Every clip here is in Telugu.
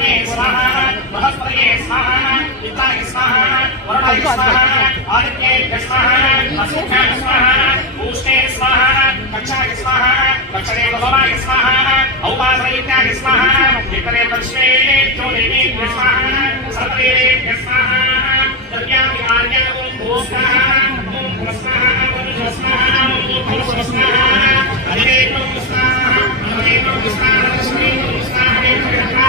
ब्रह्मणे स्वाहा, बृहस्पतये स्वाहा, पिताय स्वाहा, वरुणाय स्वाहा आदित्येभ्य स्वाहा अस्मभ्यां स्वाहा ऊष्णे स्वाहा, कक्षाय स्वाहा कक्षणे भवाय स्वाहा औपासयित्याय स्वाहा पितरे दक्षिणे ज्योतिर्भ्य स्वाहा सर्वेभ्य स्वाहा द्रव्याणि आर्याणि ॐ ॐ स्वाहा ॐ ॐ स्वाहा हरे स्वाहा हरे स्वाहा श्री स्वाहा।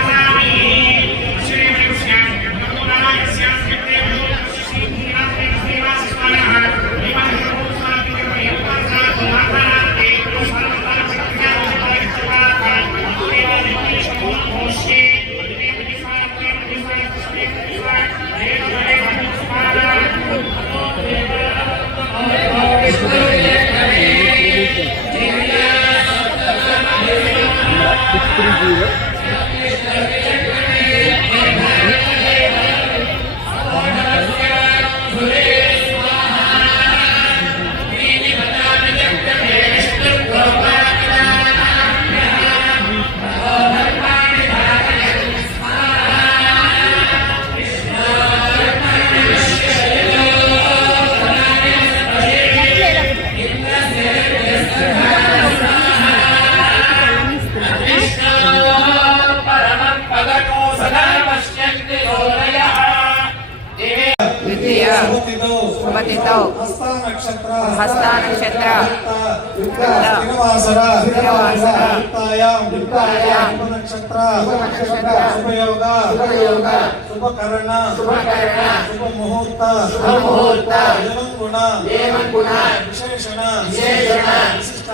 హస్త నక్షత్ర శుభ నక్షత్ర శుభయోగ. శుభకరణ. శుభకరణ. శుభ ముహూర్త శుభముహూర్త. దేవంగుణ దేవంగుణ విశేషణ. విశేషణ.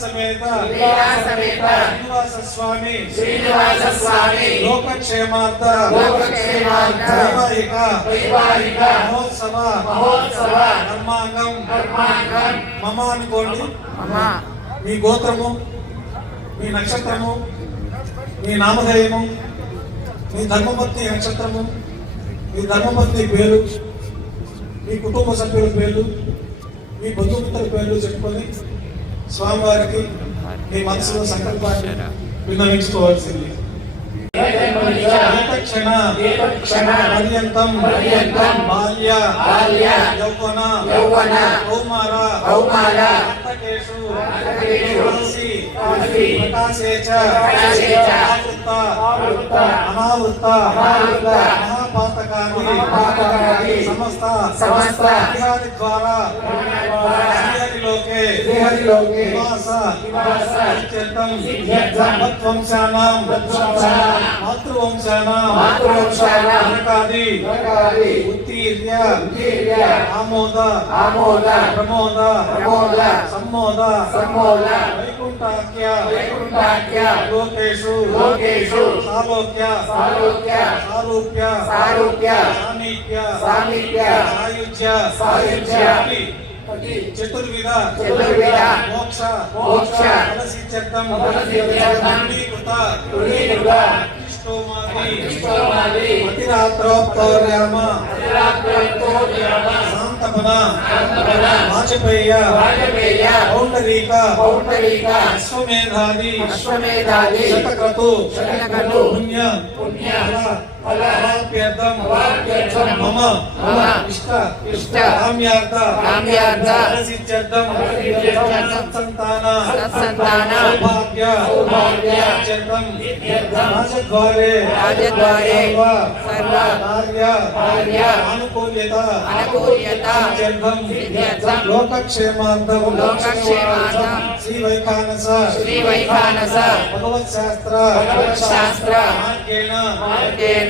సమేత. శ్రీనివాస స్వామి శ్రీనివాస స్వామి లోకక్షేమార్థ. లోకక్షేమార్థ. వైవాహిక. వైవాహిక. మహోత్సవ. మహోత్సవ. కర్మాంగం కర్మాంగం మమ అనుకోండి. మీ గోత్రము మీ నక్షత్రము మీ నామధేయము మీ ధర్మపత్ని నక్షత్రము మీ ధర్మపత్ని పేరు మీ కుటుంబ సభ్యుల పేర్లు మీ బంధుమిత్రుల పేర్లు చెప్పుకొని స్వామివారికి మీ మనసులో సంకల్పాన్ని విన్నవించుకోవాల్సింది. పర్యంతం బాల్య యౌవన కౌమార అనావృత్త సమస్త సమస్త ద్వారా लोके लोके निवासात्यन्तं मत्वंशानां। मातृवंशानां। नरकादि। उत्तीर्य आमोद। प्रमोद। सम्मोद। वैकुण्ठाख्य। लोकेषु। सालोक्य। सारूप्य। सामीप्य। सायुज्य। सायुज्य। చతుర్విధ చతుర్విధ మోక్ష మోక్ష వాజపేయ వాజపేయ పౌండరీక పౌండరీక అశ్వమేధాది అశ్వమేధాది శతక్రతు పుణ్య పుణ్య वाक्यर्थम वाक्यर्थम मम मम इष्ट इष्ट। काम्यार्थ काम्यार्थ मनसिच्यर्थम मनसिच्यर्थम संतान संतान सौभाग्य सौभाग्य। इत्यर्थम इत्यर्थम राजद्वारे राजद्वारे। सर्व कार्य कार्य अनुकूल्यता अनुकूल्यता। इत्यर्थम इत्यर्थम लोकक्षेमार्थम लोकक्षेमार्थम श्री वैखानस श्री वैखानस भगवत शास्त्र भगवत शास्त्र मार्गेण। मार्गेण।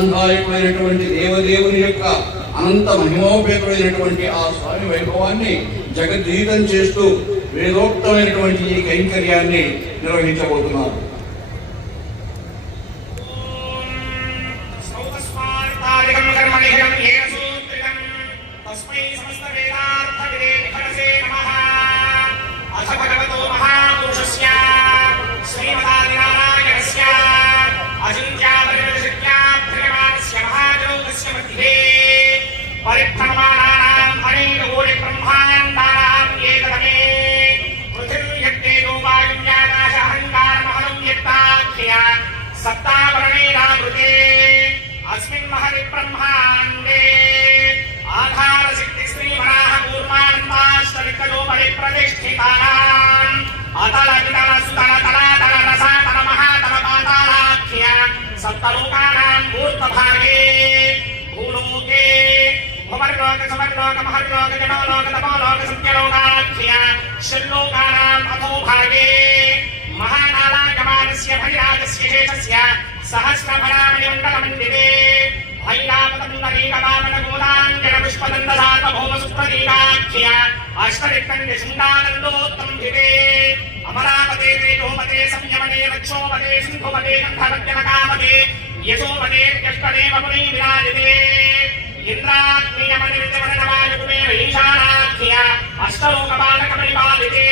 కళ్యాణ దేవదేవుని యొక్క అనంత మహిమోపేతుడైనటువంటి ఆ స్వామి వైభవాన్ని జగద్గీతం చేస్తూ వేదోక్తమైనటువంటి ఈ కైంకర్యాన్ని నిర్వహించబోతున్నారు. भार्गे भूलोके, भुवर्लोक, समर्लोक, महर्लोक जडोलोक तपोलोक, सत्यलोकाख्या षण्लोकानाम् अथो भागे महाकालागमानस्य भैराजस्य शेषस्य सहस्रफलामणिमण्डलमण्डिते भैरापतन्दरीकपामणगोदाञ्जनपुष्पदन्तसातभौमसुप्रदीपाख्य संयमने वक्षोपते सिन्धुपते गन्धवद्यनकामते సంయమనే వక్షోపతే సింహుపతే గంధవజ్జనకాపతే యశోపతే జ్యేష్ఠదే వపునే విరాజతే ఇంద్రాగ్నియమనిర్జవనవాయుకుమేవ ఈశానాఖ్య అష్టలోకపాలకమణిపాలితే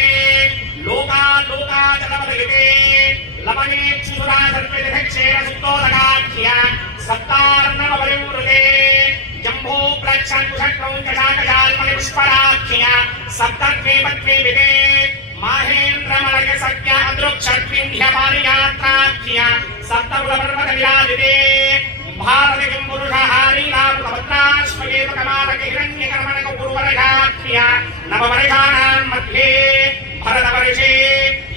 లోకా లోకా జలవదలితే లవణే క్షురా సర్వవిధక్షేణ పారియాత్రాఖ్య సప్తవృతపర్వత విరాజితే భారతికం పురుషహారీలాపత్రాశ్వయేతకమాలక పూర్వరఘాఖ్య నవవర్షాణాం మధ్యే భరతవర్షే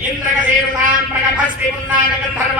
ఇంద్రగసేరుతాం ప్రగభస్తి పున్నాగ గంధర్వ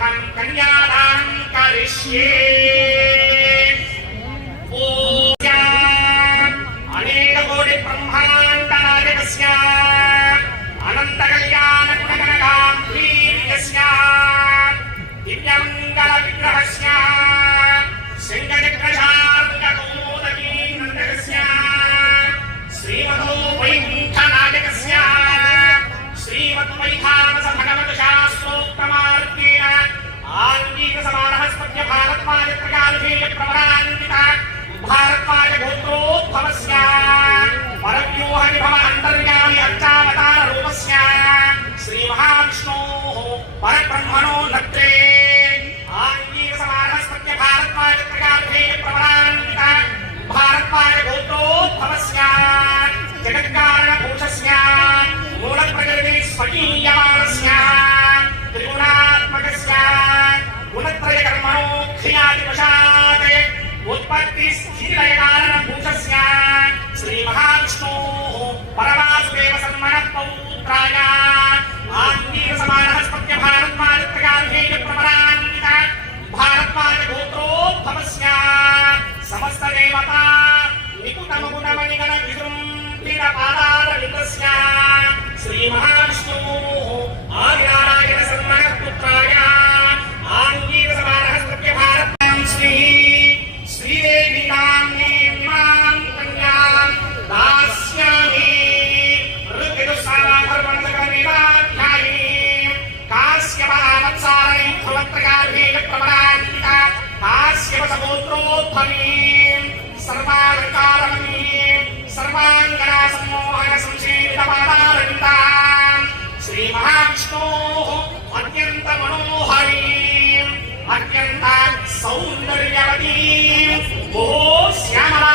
అతిరాత్రాప్తోర్యామసాంతపరపాజనీయపుండరీకాస్వమేధాధి సడక్రతుణ్యఫలామాప్యర్థం आनंदी समानः स्मृत्य भारतमाय प्रकालभेय प्रभरान्विताः परिकारणभूतस्य श्रीमहाविष्णोः परमासुदेव सन्मनः पौत्राय आत्मीयसमानहस्तस्य भारद्वाजप्रकाशेन प्रवरान्वित भारद्वाजगोत्रोद्भवस्य समस्तदेवता निकुटमकुटमणिगण विजृम्भितपादारविन्दस्य श्रीमहाविष्णोः आदिनारायणसन्मनः पुत्राय ప్రవరాన్విత కాశ్యపసగోత్రోద్భవీం సర్వాలకారమణీం సర్వాంగణా సమ్మోహన సంశీలిత పాదారవిందాం శ్రీ మహావిష్ణోః అత్యంత మనోహరీం అత్యంత సౌందర్యవతీం శ్యామలా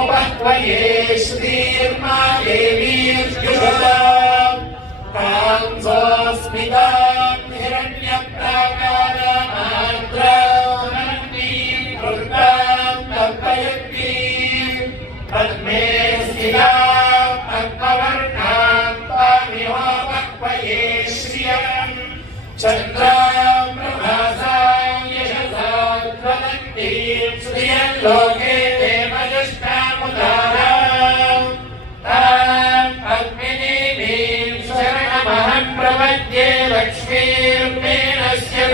मुपह्वये श्रीर्मा देवीर्युषदाम् ताम् स्वस्मिताम् हिरण्यप्राकारामात्राम्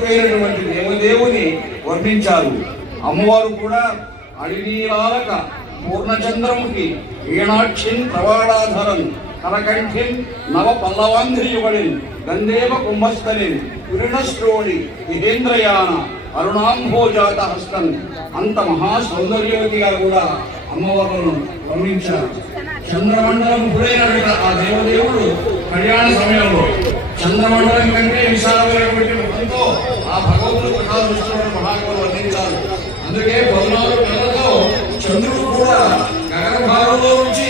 కొడుకైనటువంటి దేవదేవుని వర్ణించారు అమ్మవారు కూడా అడినీలాలక పూర్ణచంద్రముకి వీణాక్షిన్ ప్రవాడాధరం కరకంఠిన్ నవ పల్లవాంధ్రియుగణిన్ గంధేవ కుంభస్థలిన్ కిరణశ్రోణి విహేంద్రయాన అరుణాంభోజాత హస్తం అంత మహా సౌందర్యవతిగా కూడా అమ్మవారులను వర్ణించారు చంద్రమండలం గురైన ఆ దేవదేవుడు కళ్యాణ సమయంలో చంద్రమండలం కంటే విశాలమైనటువంటి ముఖంతో ఆ భగవంతుడు ప్రకాశిస్తున్న మహాకవులు వర్ణించాలి అందుకే పద్నాలుగు నెలలతో చంద్రుడు కూడా గగన భాగంలో నుంచి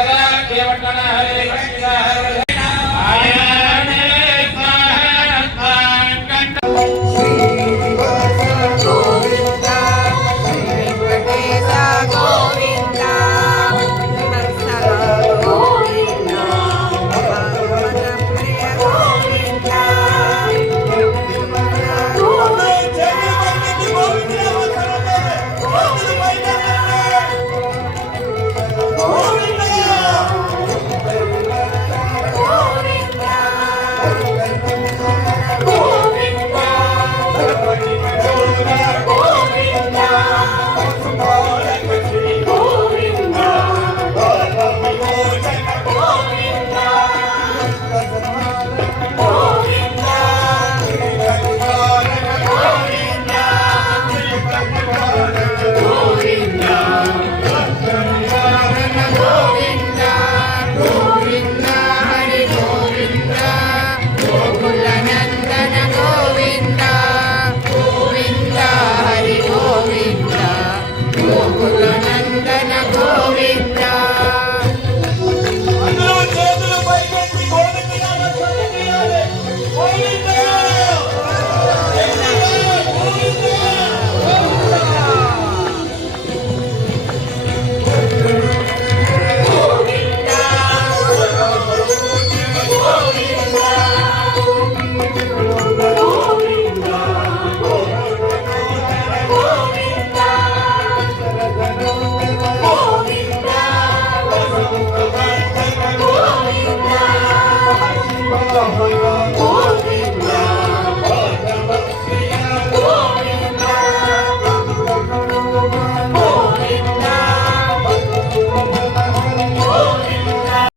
వెంకటేశ